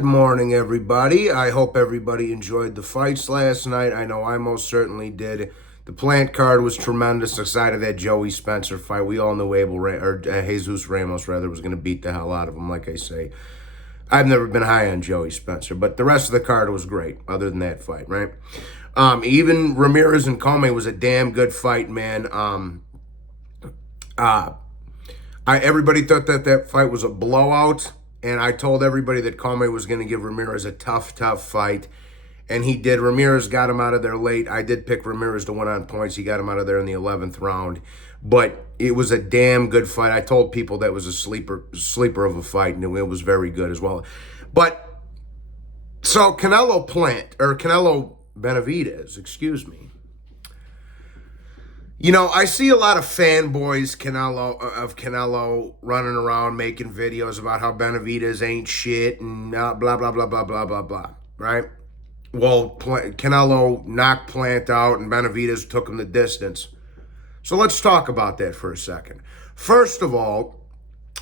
Good morning, everybody. I hope everybody enjoyed the fights last night. I know I most certainly did. The Plant card was tremendous. Aside of that Joey Spencer fight, we all knew Jesus Ramos rather was going to beat the hell out of him. Like I say, I've never been high on Joey Spencer, but the rest of the card was great. Other than that fight, right? Even Ramirez and Comey was a damn good fight, man. Everybody thought that fight was a blowout. And I told everybody that Comey was going to give Ramirez a tough fight. And he did. Ramirez got him out of there late. I did pick Ramirez to win on points. He got him out of there in the 11th round. But it was a damn good fight. I told people that was a sleeper of a fight, and it was very good as well. But, so Canelo Benavidez, excuse me. You know, I see a lot of fanboys of Canelo running around making videos about how Benavidez ain't shit and blah, blah, blah, blah, blah, blah, blah, right? Well, Canelo knocked Plant out and Benavidez took him the distance. So let's talk about that for a second. First of all,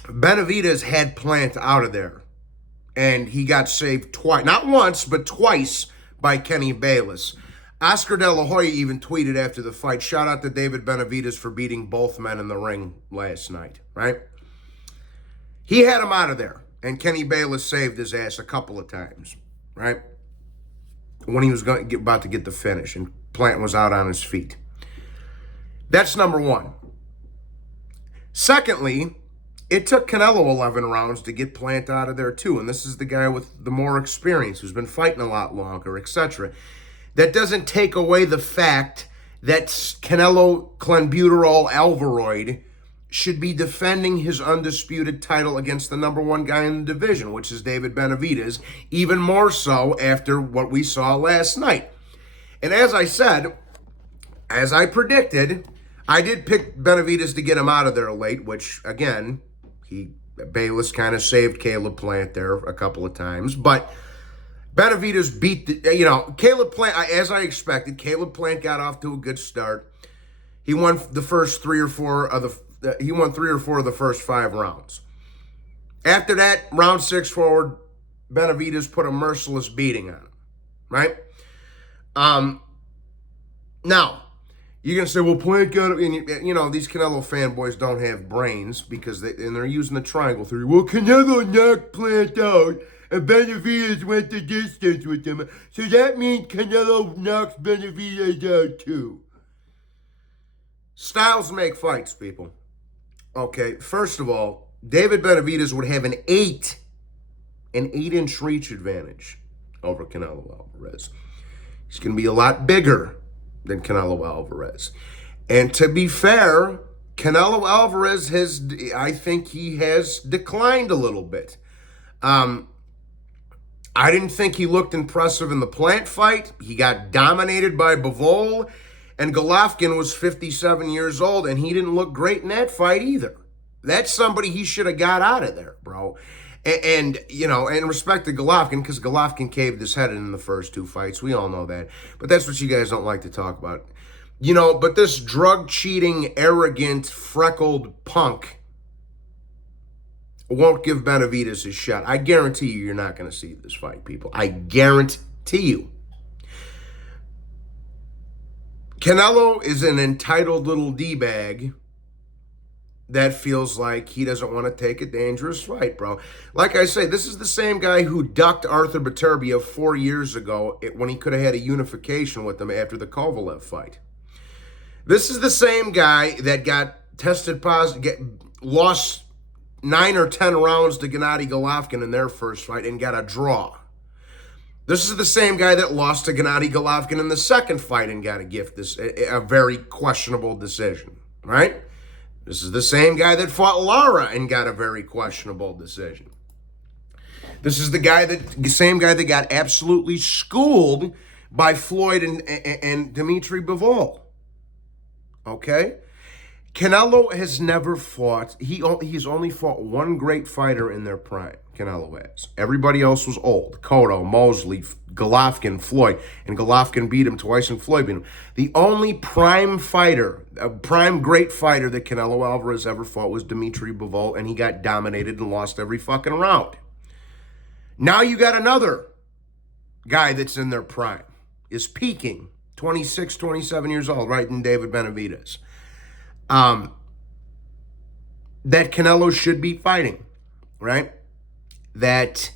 Benavidez had Plant out of there, and he got saved twice. Not once, but twice by Kenny Bayless. Oscar De La Hoya even tweeted after the fight, shout out to David Benavidez for beating both men in the ring last night, right? He had him out of there, and Kenny Bayless saved his ass a couple of times, right? When he was about to get the finish, and Plant was out on his feet. That's number one. Secondly, it took Canelo 11 rounds to get Plant out of there too, and this is the guy with the more experience, who's been fighting a lot longer, etc. That doesn't take away the fact that Canelo Clenbuterol Alvaroid should be defending his undisputed title against the number one guy in the division, which is David Benavidez, even more so after what we saw last night. And as I said, as I predicted, I did pick Benavidez to get him out of there late, which, again, Bayless kind of saved Caleb Plant there a couple of times, but Benavidez beat Caleb Plant, as I expected. Caleb Plant got off to a good start. He won the first three or four of the first 5 rounds. After that, round 6 forward, Benavidez put a merciless beating on him, right? Now, you're going to say, well, Plant got it. And, these Canelo fanboys don't have brains because they're using the triangle theory. Well, Canelo knocked Plant out, and Benavidez went the distance with him. So that means Canelo knocks Benavidez out too. Styles make fights, people. Okay, first of all, David Benavidez would have an 8-inch reach advantage over Canelo Alvarez. He's going to be a lot bigger than Canelo Alvarez. And to be fair, Canelo Alvarez I think he has declined a little bit. I didn't think he looked impressive in the Plant fight. He got dominated by Bivol, and Golovkin was 57 years old, and he didn't look great in that fight either. That's somebody he should have got out of there, bro. And respect to Golovkin, because Golovkin caved his head in the first 2 fights. We all know that. But that's what you guys don't like to talk about. But this drug-cheating, arrogant, freckled punk won't give Benavidez his shot. I guarantee you're not going to see this fight, people. I guarantee you. Canelo is an entitled little D-bag that feels like he doesn't want to take a dangerous fight, bro. Like I say, this is the same guy who ducked Arthur Beterbiev 4 years ago when he could have had a unification with him after the Kovalev fight. This is the same guy that got tested positive, lost 9 or 10 rounds to Gennady Golovkin in their first fight and got a draw. This is the same guy that lost to Gennady Golovkin in the second fight and got a very questionable decision, right? This is the same guy that fought Lara and got a very questionable decision. This is the same guy that got absolutely schooled by Floyd and Dimitri Bivol. Okay? Canelo has never fought. He's only fought one great fighter in their prime. Canelo has. Everybody else was old. Cotto, Mosley, Golovkin, Floyd. And Golovkin beat him twice and Floyd beat him. The only prime fighter, a prime great fighter that Canelo Alvarez ever fought was Dimitri Bivol, and he got dominated and lost every fucking round. Now you got another guy that's in their prime, is peaking, 26, 27 years old, right, in David Benavidez. That Canelo should be fighting, right? That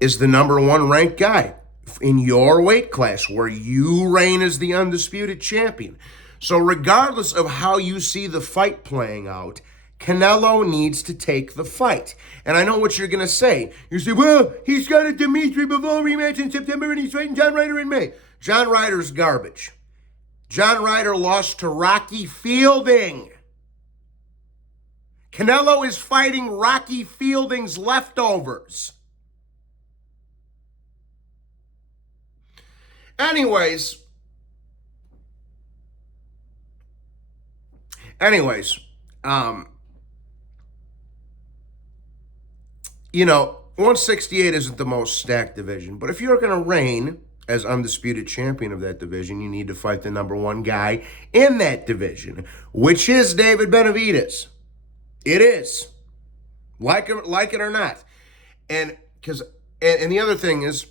is the number one ranked guy in your weight class where you reign as the undisputed champion. So regardless of how you see the fight playing out, Canelo needs to take the fight. And I know what you're going to say. You say, well, he's got a Dimitri Bivol rematch in September and he's fighting John Ryder in May. John Ryder's garbage. John Ryder lost to Rocky Fielding. Canelo is fighting Rocky Fielding's leftovers. Anyways, you know, 168 isn't the most stacked division, but if you're going to reign as undisputed champion of that division, you need to fight the number one guy in that division, which is David Benavidez. It is. Like it or not. And the other thing is,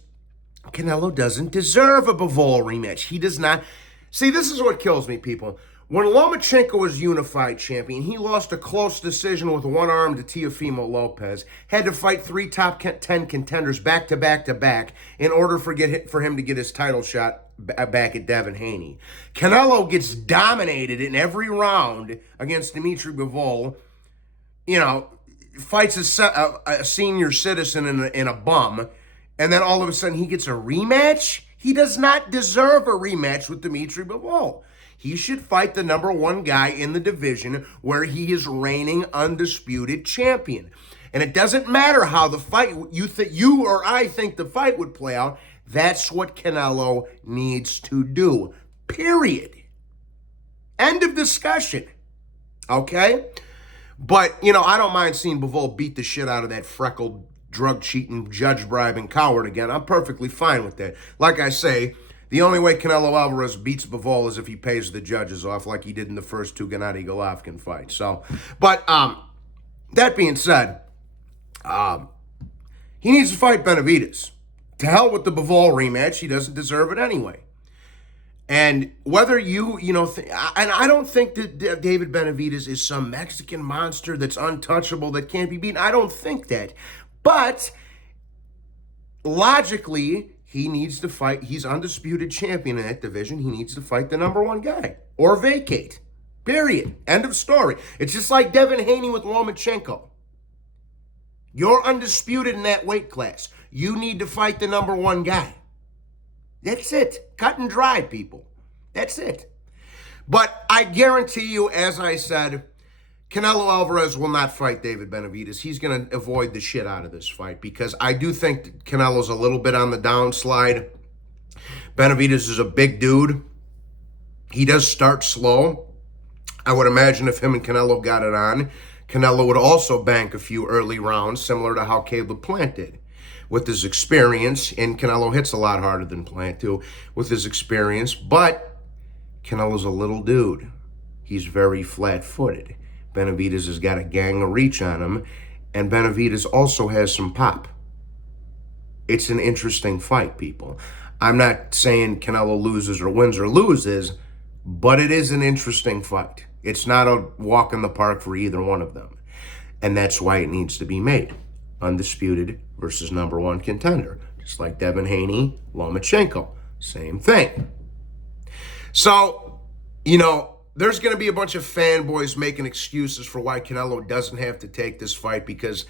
Canelo doesn't deserve a Bivol rematch. He does not. See, this is what kills me, people. When Lomachenko was unified champion, he lost a close decision with one arm to Teofimo Lopez, had to fight 3 top 10 contenders back to back to back in order for him to get his title shot back at Devin Haney. Canelo gets dominated in every round against Dimitri Bivol, you know, fights a senior citizen in a bum, and then all of a sudden he gets a rematch? He does not deserve a rematch with Dimitri Bivol. He should fight the number one guy in the division where he is reigning undisputed champion. And it doesn't matter how the fight, you or I think the fight would play out. That's what Canelo needs to do. Period. End of discussion. Okay? But, you know, I don't mind seeing Bivol beat the shit out of that freckled, drug-cheating, judge-bribing coward again. I'm perfectly fine with that. Like I say, the only way Canelo Alvarez beats Bivol is if he pays the judges off like he did in the first 2 Gennady Golovkin fights. So, but that being said, he needs to fight Benavidez. To hell with the Bivol rematch. He doesn't deserve it anyway. And whether and I don't think that David Benavidez is some Mexican monster that's untouchable, that can't be beaten. I don't think that. But logically, he needs to fight. He's undisputed champion in that division. He needs to fight the number one guy or vacate. Period. End of story. It's just like Devin Haney with Lomachenko. You're undisputed in that weight class. You need to fight the number one guy. That's it. Cut and dry, people. That's it. But I guarantee you, as I said, Canelo Alvarez will not fight David Benavidez. He's going to avoid the shit out of this fight because I do think Canelo's a little bit on the downslide. Benavidez is a big dude. He does start slow. I would imagine if him and Canelo got it on, Canelo would also bank a few early rounds, similar to how Caleb Plant did. With his experience, and Canelo hits a lot harder than Plant too, with his experience, but Canelo's a little dude. He's very flat-footed. Benavidez has got a gang of reach on him, and Benavidez also has some pop. It's an interesting fight, people. I'm not saying Canelo loses or wins or loses, but it is an interesting fight. It's not a walk in the park for either one of them, and that's why it needs to be made. Undisputed versus number one contender. Just like Devin Haney, Lomachenko. Same thing. So, you know, there's going to be a bunch of fanboys making excuses for why Canelo doesn't have to take this fight because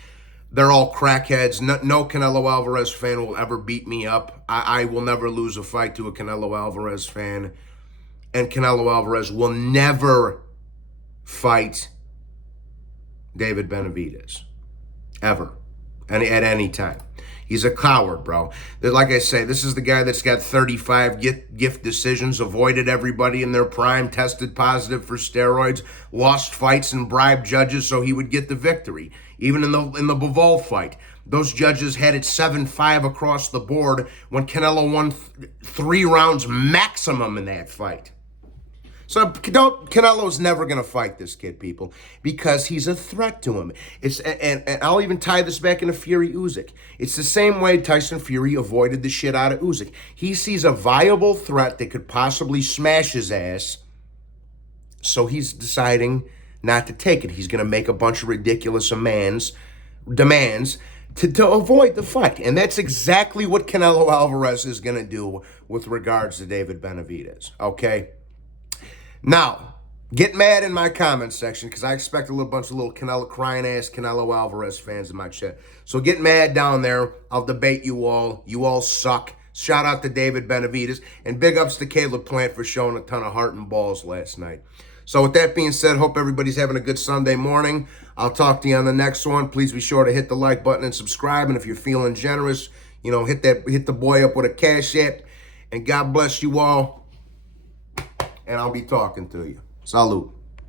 they're all crackheads. No Canelo Alvarez fan will ever beat me up. I will never lose a fight to a Canelo Alvarez fan. And Canelo Alvarez will never fight David Benavidez. Ever. At any time. He's a coward, bro. Like I say, this is the guy that's got 35 gift decisions, avoided everybody in their prime, tested positive for steroids, lost fights and bribed judges so he would get the victory. Even in the Bivol fight, those judges had it 7-5 across the board when Canelo won 3 rounds maximum in that fight. So Canelo's never going to fight this kid, people, because he's a threat to him. And I'll even tie this back into Fury Usyk. It's the same way Tyson Fury avoided the shit out of Usyk. He sees a viable threat that could possibly smash his ass, so he's deciding not to take it. He's going to make a bunch of ridiculous demands to avoid the fight. And that's exactly what Canelo Alvarez is going to do with regards to David Benavidez, okay? Now, get mad in my comments section because I expect a little bunch of little crying-ass Canelo Alvarez fans in my chat. So get mad down there. I'll debate you all. You all suck. Shout out to David Benavidez. And big ups to Caleb Plant for showing a ton of heart and balls last night. So with that being said, hope everybody's having a good Sunday morning. I'll talk to you on the next one. Please be sure to hit the like button and subscribe. And if you're feeling generous, hit the boy up with a cash app. And God bless you all. And I'll be talking to you. Salute.